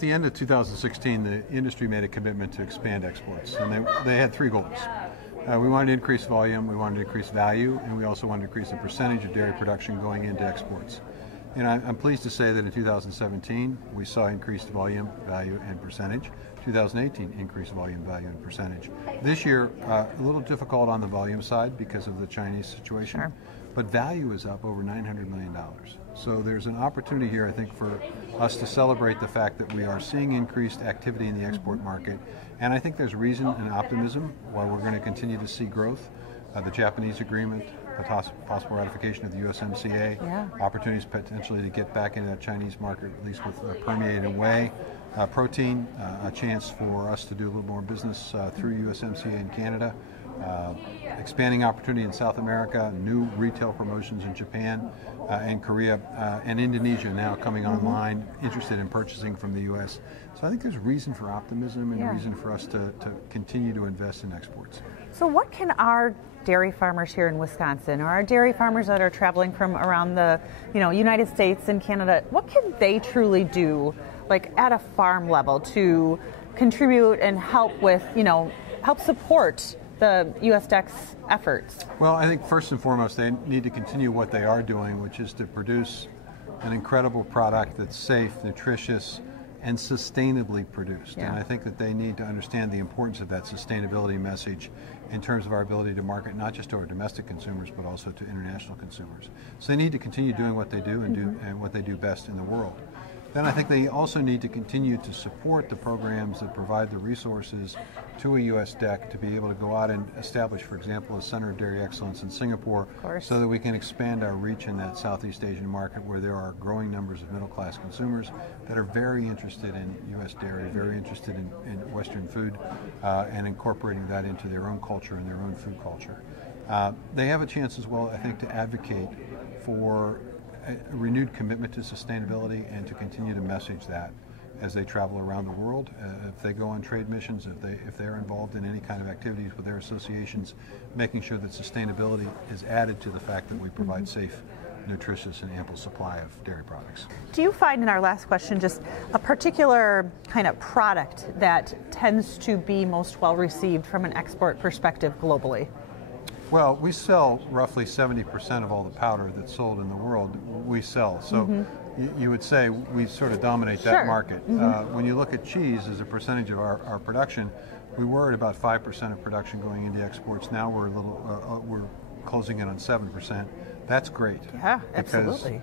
at the end of 2016, the industry made a commitment to expand exports, and they had three goals. We wanted to increase volume, we wanted to increase value, and we also wanted to increase the percentage of dairy production going into exports. And I'm pleased to say that in 2017, we saw increased volume, value, and percentage. 2018, increased volume, value, and percentage. This year, a little difficult on the volume side because of the Chinese situation, sure. But value is up over $900 million. So there's an opportunity here, I think, for us to celebrate the fact that we are seeing increased activity in the export market. And I think there's reason and optimism why we're going to continue to see growth. The Japanese agreement, the possible ratification of the USMCA, yeah. Opportunities potentially to get back into that Chinese market, at least with a permeated way. Protein, a chance for us to do a little more business through USMCA in Canada. Expanding opportunity in South America, new retail promotions in Japan and Korea, and Indonesia now coming online, interested in purchasing from the U.S. So I think there's reason for optimism and reason for us to continue to invest in exports. So what can our dairy farmers here in Wisconsin, or our dairy farmers that are traveling from around the United States and Canada, what can they truly do, like at a farm level, to contribute and help with, help support the USDEC's efforts? Well, I think first and foremost, they need to continue what they are doing, which is to produce an incredible product that's safe, nutritious, and sustainably produced. Yeah. And I think that they need to understand the importance of that sustainability message in terms of our ability to market not just to our domestic consumers, but also to international consumers. So they need to continue doing what they do and what they do best in the world. Then I think they also need to continue to support the programs that provide the resources to a USDEC to be able to go out and establish, for example, a Center of Dairy Excellence in Singapore, so that we can expand our reach in that Southeast Asian market where there are growing numbers of middle-class consumers that are very interested in U.S. dairy, very interested in Western food, and incorporating that into their own culture and their own food culture. They have a chance as well, I think, to advocate for a renewed commitment to sustainability and to continue to message that as they travel around the world. If they go on trade missions, if they're involved in any kind of activities with their associations, making sure that sustainability is added to the fact that we provide safe, nutritious, and ample supply of dairy products. Do you find, in our last question, just a particular kind of product that tends to be most well received from an export perspective globally? Well, we sell roughly 70% of all the powder that's sold in the world, we sell. So you would say we sort of dominate that market. When you look at cheese as a percentage of our production, we were at about 5% of production going into exports. Now we're we're closing in on 7%. That's great. Yeah, absolutely.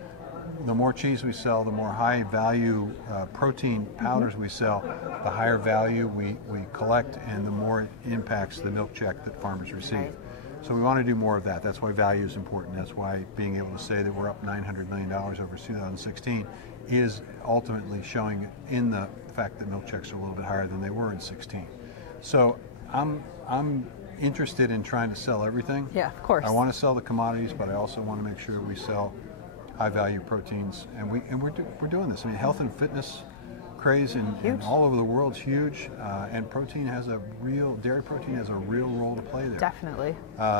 The more cheese we sell, the more high value protein powders we sell, the higher value we collect, and the more it impacts the milk check that farmers receive. Right. So we want to do more of that. That's why value is important. That's why being able to say that we're up $900 million over 2016 is ultimately showing in the fact that milk checks are a little bit higher than they were in 16. So I'm interested in trying to sell everything. Yeah, of course. I want to sell the commodities, but I also want to make sure we sell high-value proteins, and we're doing this. I mean, health and fitness craze in all over the world is huge, and dairy protein has a real role to play there. Definitely.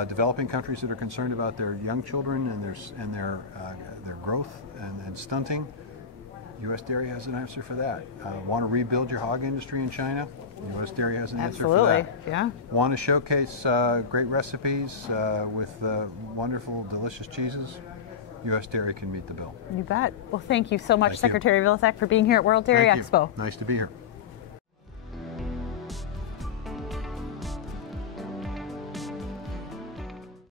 Developing countries that are concerned about their young children and their growth and stunting, U.S. dairy has an answer for that. Want to rebuild your hog industry in China? U.S. dairy has an answer for that. Yeah. Want to showcase great recipes with wonderful, delicious cheeses? U.S. dairy can meet the bill. You bet. Well, thank you so much, Secretary Vilsack, for being here at World Dairy Expo. Nice to be here.